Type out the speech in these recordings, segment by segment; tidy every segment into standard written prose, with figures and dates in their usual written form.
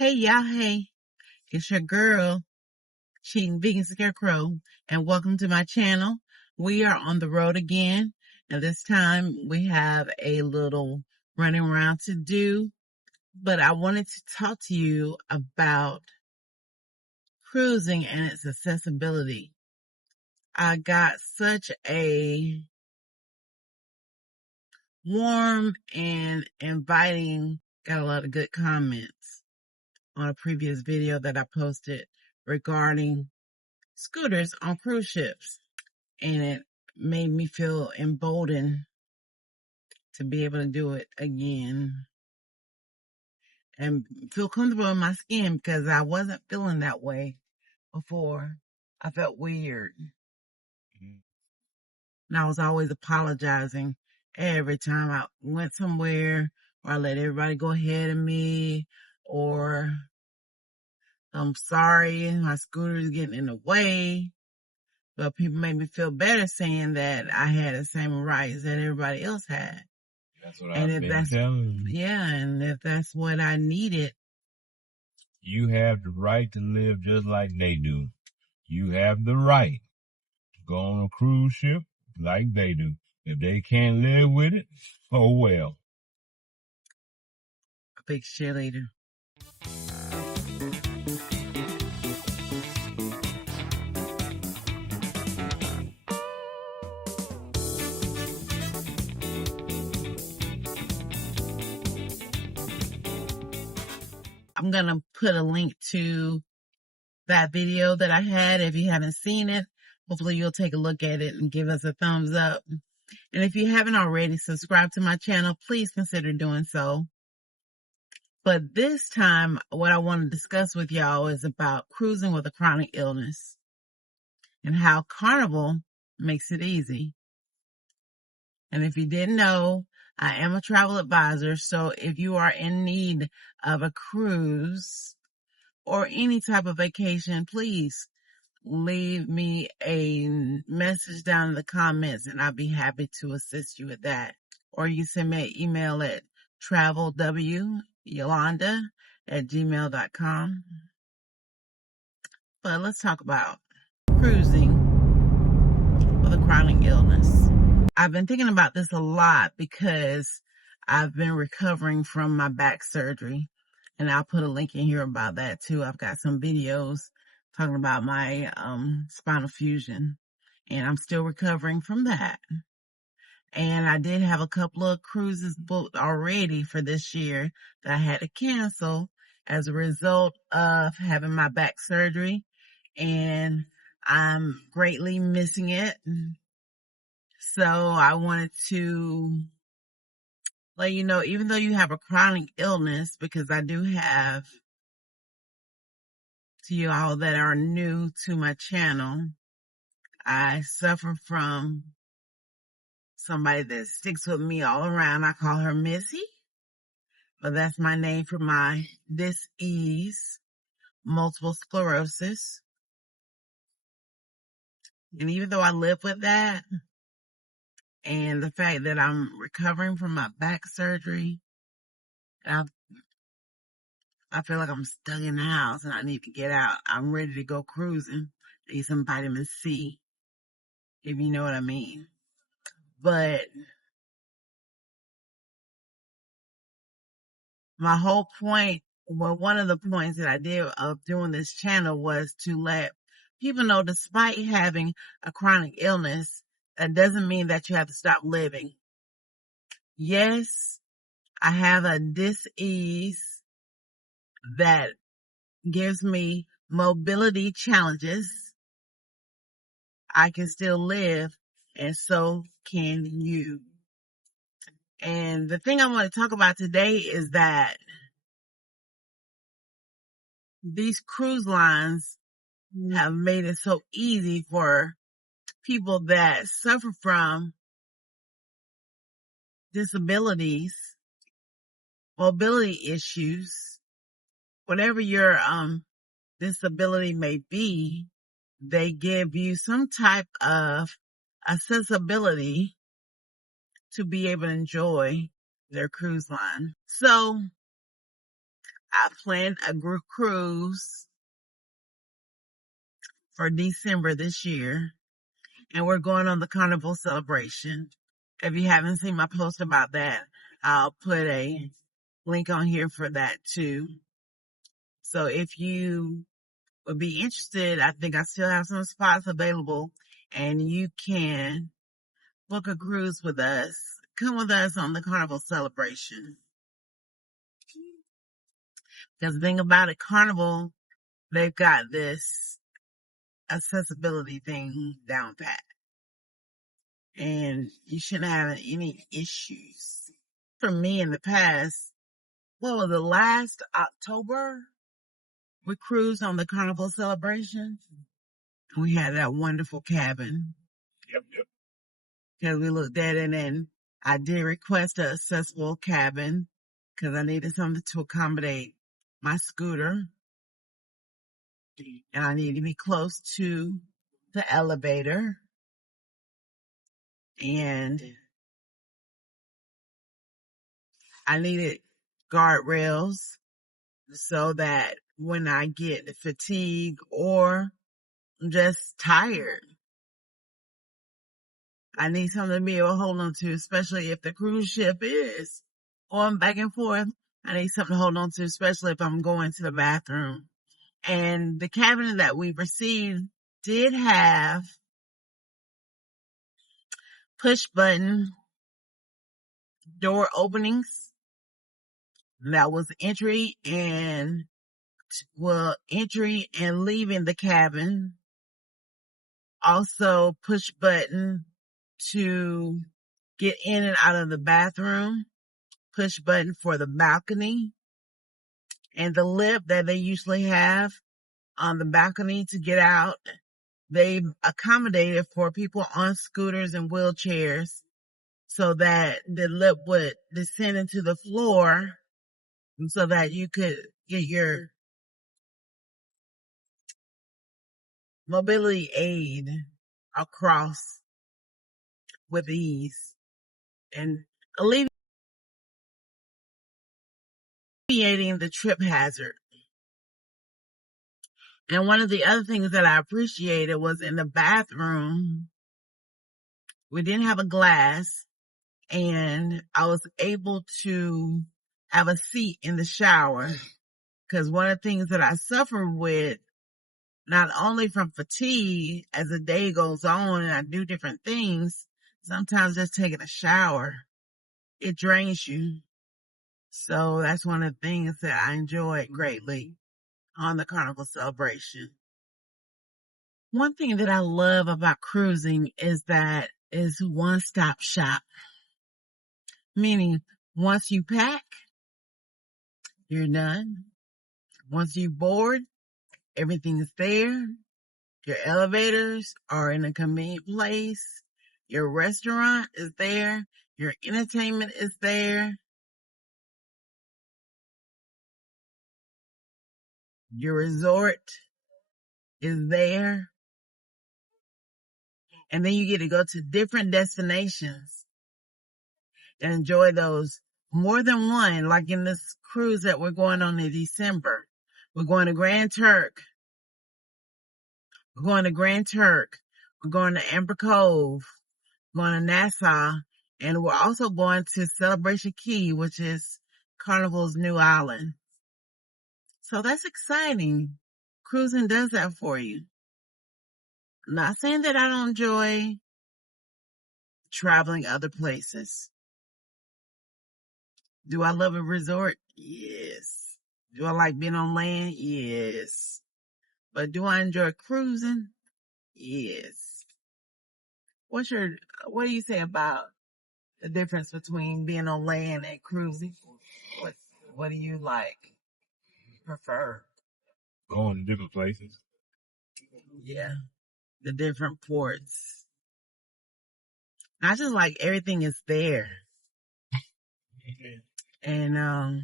Hey y'all, hey, it's your girl, Cheating Vegan Scarecrow, and welcome to my channel. We are on the road again, and this time we have a little running around to do, but I wanted to talk to you about cruising and its accessibility. I got such a warm and inviting, got a lot of good comments on a previous video that I posted regarding scooters on cruise ships, and it made me feel emboldened to be able to do it again and feel comfortable in my skin because I wasn't feeling that way before. I felt weird, and I was always apologizing every time I went somewhere, or I let everybody go ahead of me, or I'm sorry, my scooter is getting in the way. But people made me feel better saying that I had the same rights that everybody else had. That's what I've been telling you. Yeah, and if that's what I needed. You have the right to live just like they do. You have the right to go on a cruise ship like they do. If they can't live with it, oh well. A big cheerleader. I'm going to put a link to that video that I had. If you haven't seen it, hopefully you'll take a look at it and give us a thumbs up. And if you haven't already subscribed to my channel, please consider doing so. But this time, what I want to discuss with y'all is about cruising with a chronic illness and how Carnival makes it easy. And if you didn't know, I am a travel advisor. So if you are in need of a cruise or any type of vacation, please leave me a message down in the comments and I'll be happy to assist you with that. Or you send me an email at travelwyolanda@gmail.com. But let's talk about cruising with a chronic illness. I've been thinking about this a lot because I've been recovering from my back surgery, and I'll put a link in here about that too. I've got some videos talking about my spinal fusion, and I'm still recovering from that. And I did have a couple of cruises booked already for this year that I had to cancel as a result of having my back surgery, and I'm greatly missing it. So I wanted to let you know, even though you have a chronic illness, because I do have, to you all that are new to my channel, I suffer from somebody that sticks with me all around. I call her Missy, but that's my name for my dis-ease, multiple sclerosis. And even though I live with that, and the fact that I'm recovering from my back surgery, I feel like I'm stuck in the house and I need to get out. I'm ready to go cruising. Need some vitamin C, if you know what I mean. But my whole point, well, one of the points that I did of doing this channel was to let people know, despite having a chronic illness, that doesn't mean that you have to stop living. Yes, I have a dis-ease that gives me mobility challenges. I can still live, and so can you. And the thing I want to talk about today is that these cruise lines have made it so easy for people that suffer from disabilities, mobility issues, whatever your disability may be, they give you some type of accessibility to be able to enjoy their cruise line. So I planned a group cruise for December this year, and we're going on the Carnival Celebration. If you haven't seen my post about that, I'll put a link on here for that too. So if you would be interested, I think I still have some spots available, and you can book a cruise with us. Come with us on the Carnival Celebration. Because the thing about it, Carnival, they've got this accessibility thing down pat. And you shouldn't have any issues. For me in the past, what was the last October? We cruised on the Carnival Celebration. We had that wonderful cabin. Yep. Because we looked at it, and I did request an accessible cabin because I needed something to accommodate my scooter. And I needed to be close to the elevator. And I needed guardrails so that when I get fatigue or I'm just tired, I need something to be able to hold on to, especially if the cruise ship is going back and forth. I need something to hold on to, especially if I'm going to the bathroom. And the cabin that we received did have push button door openings. That was entry and leaving the cabin. Also push button to get in and out of the bathroom. Push button for the balcony. And the lip that they usually have on the balcony to get out, they've accommodated for people on scooters and wheelchairs so that the lip would descend into the floor so that you could get your mobility aid across with ease and alleviating the trip hazard. And one of the other things that I appreciated was in the bathroom, we didn't have a glass, and I was able to have a seat in the shower. Because one of the things that I suffer with, not only from fatigue as the day goes on and I do different things, sometimes just taking a shower, it drains you. So that's one of the things that I enjoyed greatly on the Carnival Celebration. One thing that I love about cruising is that it's one-stop shop. Meaning, once you pack, you're done. Once you board, everything is there. Your elevators are in a convenient place. Your restaurant is there. Your entertainment is there. Your resort is there. And then you get to go to different destinations and enjoy those more than one, like in this cruise that we're going on in December. We're going to Grand Turk. We're going to Amber Cove. We're going to Nassau. And we're also going to Celebration Key, which is Carnival's new island. So that's exciting. Cruising does that for you. I'm not saying that I don't enjoy traveling other places. Do I love a resort? Yes. Do I like being on land? Yes. But do I enjoy cruising? Yes. What do you say about the difference between being on land and cruising? What do you prefer? Going to different places. Yeah. The different ports. I just like everything is there. And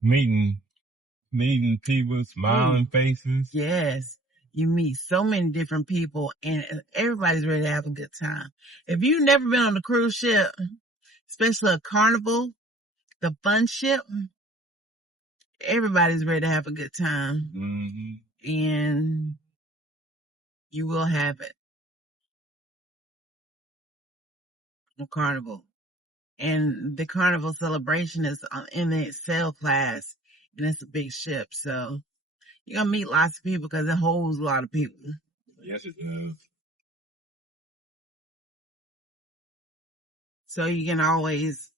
meeting people, smiling faces. Yes. You meet so many different people and everybody's ready to have a good time. If you've never been on a cruise ship, especially a Carnival, the fun ship, everybody's ready to have a good time. And you will have it on Carnival. And the Carnival Celebration is in the sail class, and it's a big ship. So you're going to meet lots of people because it holds a lot of people. Yes, it does. So you can always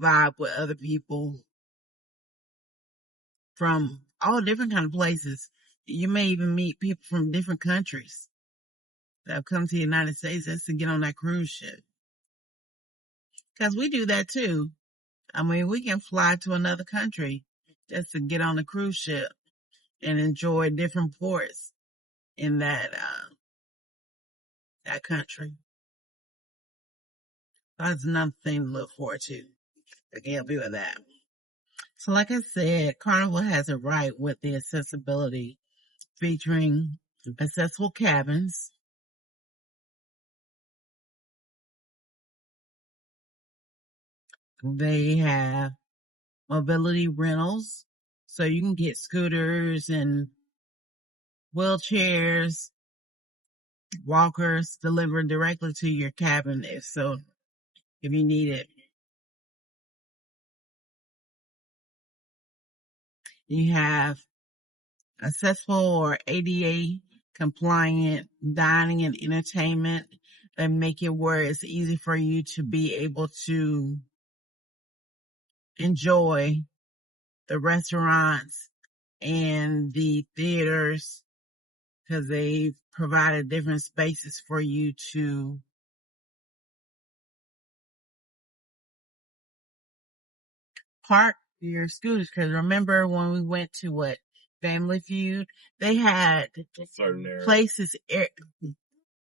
vibe with other people from all different kind of places. You may even meet people from different countries that have come to the United States just to get on that cruise ship. Because we do that too. I mean, we can fly to another country just to get on a cruise ship and enjoy different ports in that country. That's another thing to look forward to. I can help you with that. So like I said, Carnival has it right with the accessibility, featuring accessible cabins, they have mobility rentals, so you can get scooters and wheelchairs, walkers delivered directly to your cabin if you need it. You have accessible or ADA compliant dining and entertainment that make it where it's easy for you to be able to enjoy the restaurants and the theaters, because they've provided different spaces for you to park your scooters. Because remember when we went to Family Feud, they had places,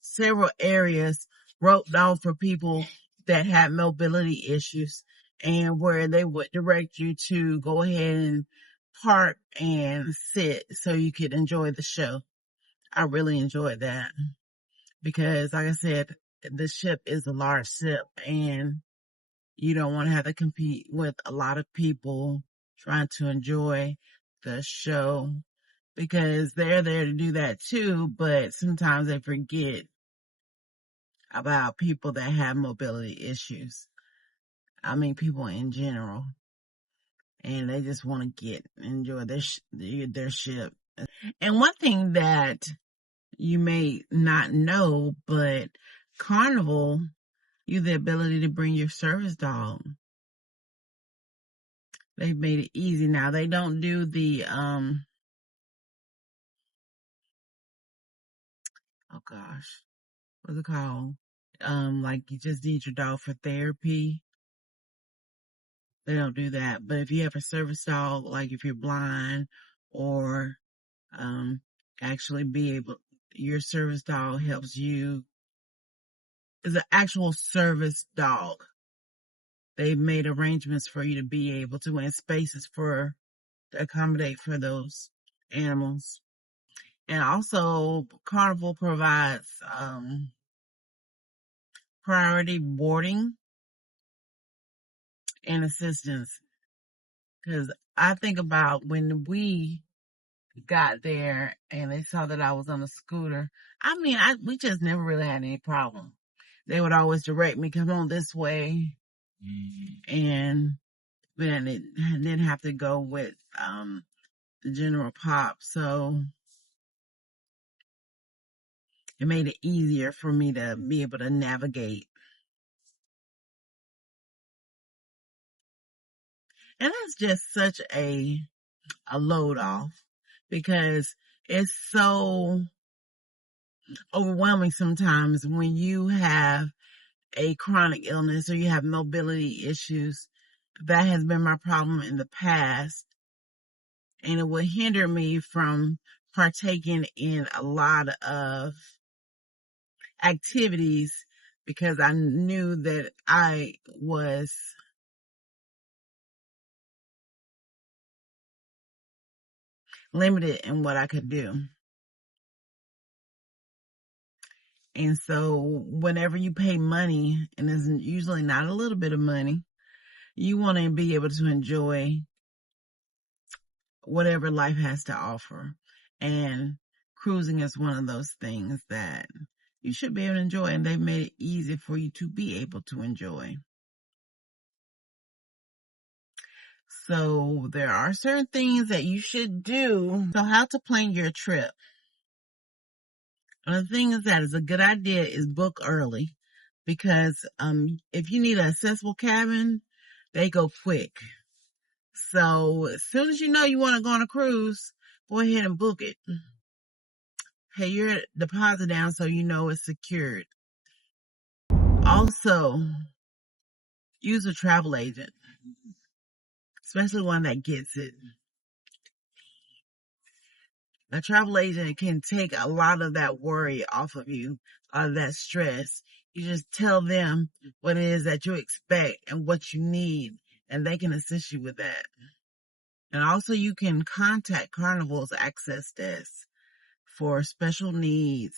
several areas roped off for people that had mobility issues, and where they would direct you to go ahead and park and sit so you could enjoy the show. I really enjoyed that because, like I said, the ship is a large ship and you don't want to have to compete with a lot of people trying to enjoy the show, because they're there to do that too, but sometimes they forget about people that have mobility issues. I mean, people in general, and they just want to enjoy their ship. And one thing that you may not know, but Carnival, you have the ability to bring your service dog. They've made it easy now. They don't do the, oh gosh, what's it called? Like you just need your dog for therapy. They don't do that. But if you have a service dog, like if you're blind or, actually your service dog helps you, is an actual service dog. They've made arrangements for you to be able to, and spaces to accommodate for those animals. And also Carnival provides, priority boarding and assistance. Because I think about when we got there and they saw that I was on a scooter. I mean, we just never really had any problem. They would always direct me, come on this way. And then it didn't have to go with, the general pop. So it made it easier for me to be able to navigate. And that's just such a load off, because it's so overwhelming sometimes when you have a chronic illness or you have mobility issues. That has been my problem in the past, and it would hinder me from partaking in a lot of activities because I knew that I was limited in what I could do. And so whenever you pay money, and it's usually not a little bit of money, you want to be able to enjoy whatever life has to offer. And cruising is one of those things that you should be able to enjoy, and they've made it easy for you to be able to enjoy. So there are certain things that you should do. So how to plan your trip. One of the things that is a good idea is book early, because if you need an accessible cabin, they go quick. So as soon as you know you want to go on a cruise, go ahead and book it. Pay your deposit down so you know it's secured. Also, use a travel agent, especially one that gets it. A travel agent can take a lot of that worry off of you, of that stress. You just tell them what it is that you expect and what you need, and they can assist you with that. And also you can contact Carnival's access desk for special needs,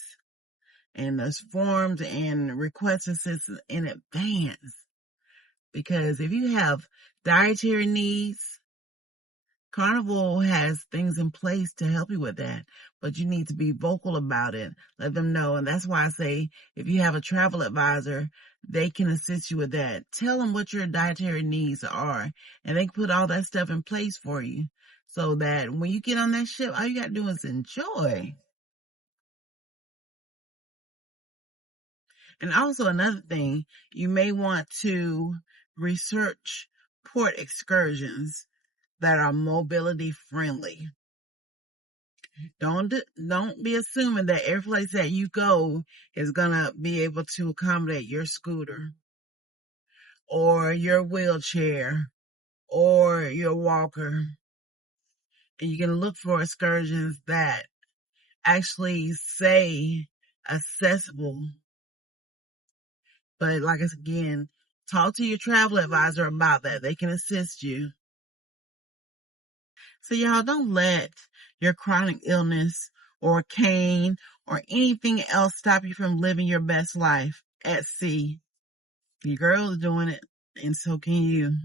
and there's forms and request assistance in advance. Because if you have dietary needs, Carnival has things in place to help you with that, but you need to be vocal about it. Let them know. And that's why I say, if you have a travel advisor, they can assist you with that. Tell them what your dietary needs are, and they can put all that stuff in place for you, so that when you get on that ship, all you got to do is enjoy. And also another thing, you may want to research port excursions that are mobility friendly. Don't be assuming that every place that you go is gonna be able to accommodate your scooter or your wheelchair or your walker. And you can look for excursions that actually say accessible. But like again, talk to your travel advisor about that. They can assist you. So y'all, don't let your chronic illness or cane or anything else stop you from living your best life at sea. Your girl's doing it, and so can you.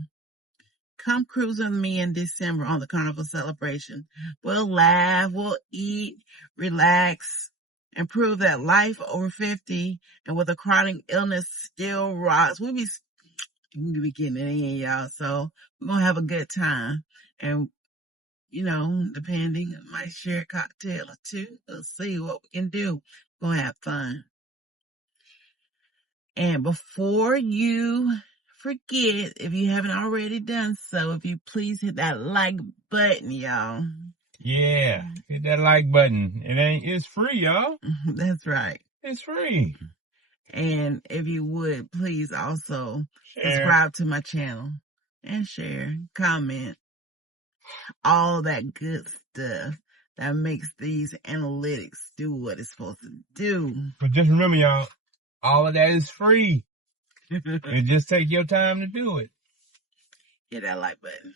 Come cruise with me in December on the Carnival Celebration. We'll laugh, we'll eat, relax, and prove that life over 50 and with a chronic illness still rocks. We'll be getting it in, y'all. So we're going to have a good time. And depending, I might share a cocktail or two. We'll see what we can do. We're going to have fun. And before you forget, if you haven't already done so, if you please hit that like button, y'all. Yeah, hit that like button. It's free, y'all. That's right. It's free. And if you would, please also share, subscribe to my channel and share, comment, all that good stuff that makes these analytics do what it's supposed to do. But just remember, y'all, all of that is free. And just take your time to do it. Hit that like button.